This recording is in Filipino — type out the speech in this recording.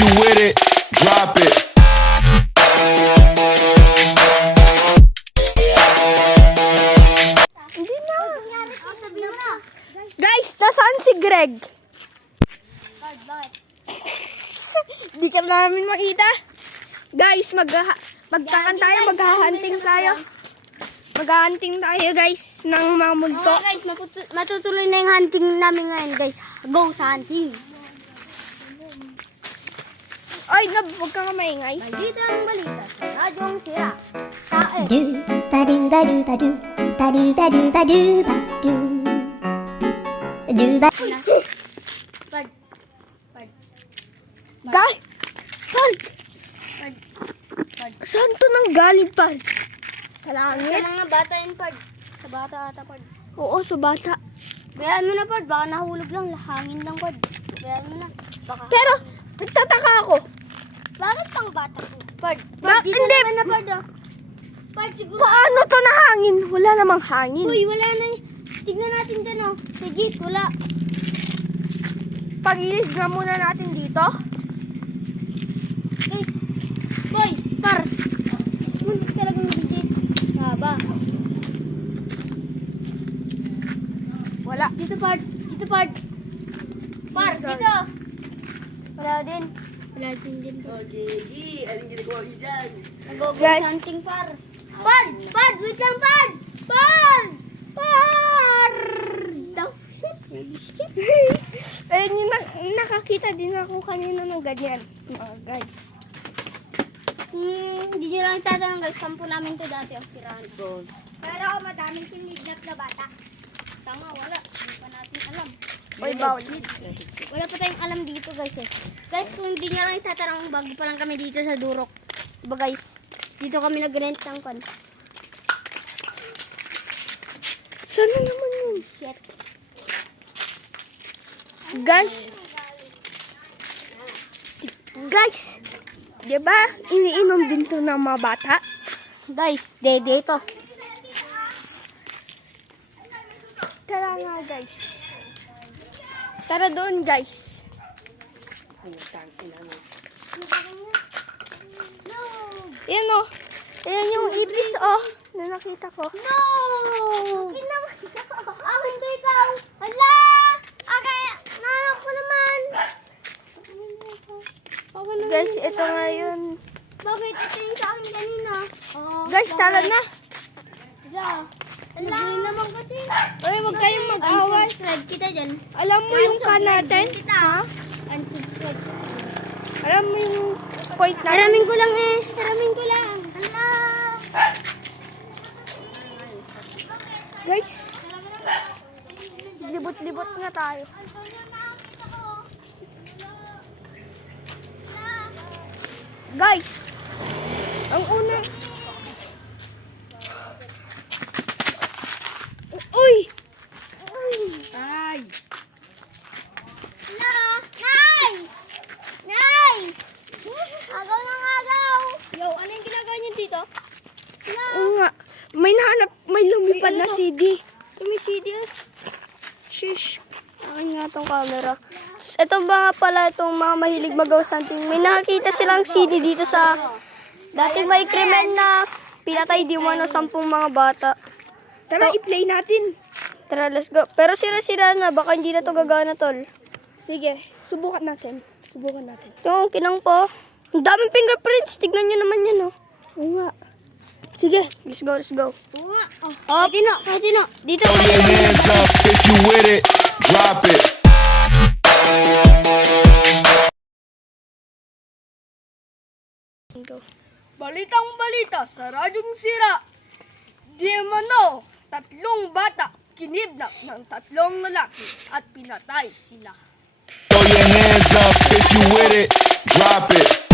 you with it, drop it. Hindi na. Guys, nasaan si Greg? Di ka namin makita. Guys, magkakan tayo, maghahunting tayo. Maghahunting tayo guys ng mga multo. Oo guys, matutuloy na yung hunting namin ngayon guys. Go sa hunting. Ay, huwag ka nga maingay. Dito ang balita sa Radyong Sira. Tae. Do ba do ba do ba do ba do ba do ba do ba do do ba. Pad. Pad. Guys, Pag! Pad. Pad. Saan to nang galing, Pag? Sa Sa langit? mga bata yun, Pad. Sa bata ata, Pad. Oo, sa bata. Bayaan mo na, Pad. Baka nahulog lang. Hangin lang, Pad. Bayaan mo na. Baka. Pero, nagtataka ako. Bakit pang bata ko? Pad. Ba- Pad, dito hindi. naman na, Pad. Ah. Pad, siguro. Paano to nahangin? Wala namang hangin. Uy, wala na. Tignan natin dyan, oh. Sa jeep, wala. Pagilid nga muna natin dito. Guys. Boy, par. Muntik talagang mag-jeep. Haba. Wala. Dito, Pad. Dito, Pad. Par, dito. Wala din. Wala din. Nag-go Guys. hunting, Par. Par! Par! Wait lang, Par! Par! Par! The shit. Ayun yung nakakita din ako kanina ng ganyan. Mga guys. Hindi nyo lang tatanong guys, kampo namin to dati ang sirahan ko. Pero madaming kinidnap na bata. Tama, wala. Hindi pa natin alam. Oy, bawal. Wala pa tayong alam dito guys eh. Guys, kung hindi nyo lang itatanong, bago pa lang kami dito sa Durok. Diba guys? Dito kami nag-rent ng kon. Sana naman yun? Shit. Guys. Guys. Diba? Iniinom din to ng mga bata. Guys, dede ito. Tara nga guys. Tara doon guys. No! Yan o. Ayan yung ipis na nakita ko. No! Akin naman. Akin to ikaw. Hala! Akin! Nanak ko naman. Akin naman Guys, yun. ito ngayon. Bakit ito yung sa akin kanina? Oh, Guys, tara na. Isa. Hala! naman kasi. Uy, huwag kayong mag-away. Unsubscribe kita dyan. Alam mo yung ka natin? Ha? Unsubscribe. Alam mo yung point natin? Haramin ko lang eh. Haramin ko lang. Hala! Guys, libot-libot nga tayo. Guys, ang una. Uy! Hello! Nice! Nice! Agaw ng agaw! Yo, ano yung ginagawa niyo dito? Oo nga. May nahanap, may lumipad Uy, na ano? CD. May CD. Shish. Akin nga tong camera. Ito ba nga pala itong mga mahilig mag-ghost hunting. May nakakita silang CD dito sa dating may krimen na pinatay di umano 10 mga bata. Tara, i-play natin. Tara, let's go. Pero sira-sira na. Baka hindi na to gagana, tol. Sige, subukan natin. Subukan natin. Yung kinang po. Ang daming fingerprints. Tignan nyo naman yan, oh. Oo nga. Sige, let's go, let's go. Oh, Tino, kay Tino. Dito Throw your hands up if you with it, drop it. Balitang balita sa Radyong Sira. Di umano, 3 bata kinidnap ng 3 lalaki at pinatay sila. Throw your hands up if you with it, drop it.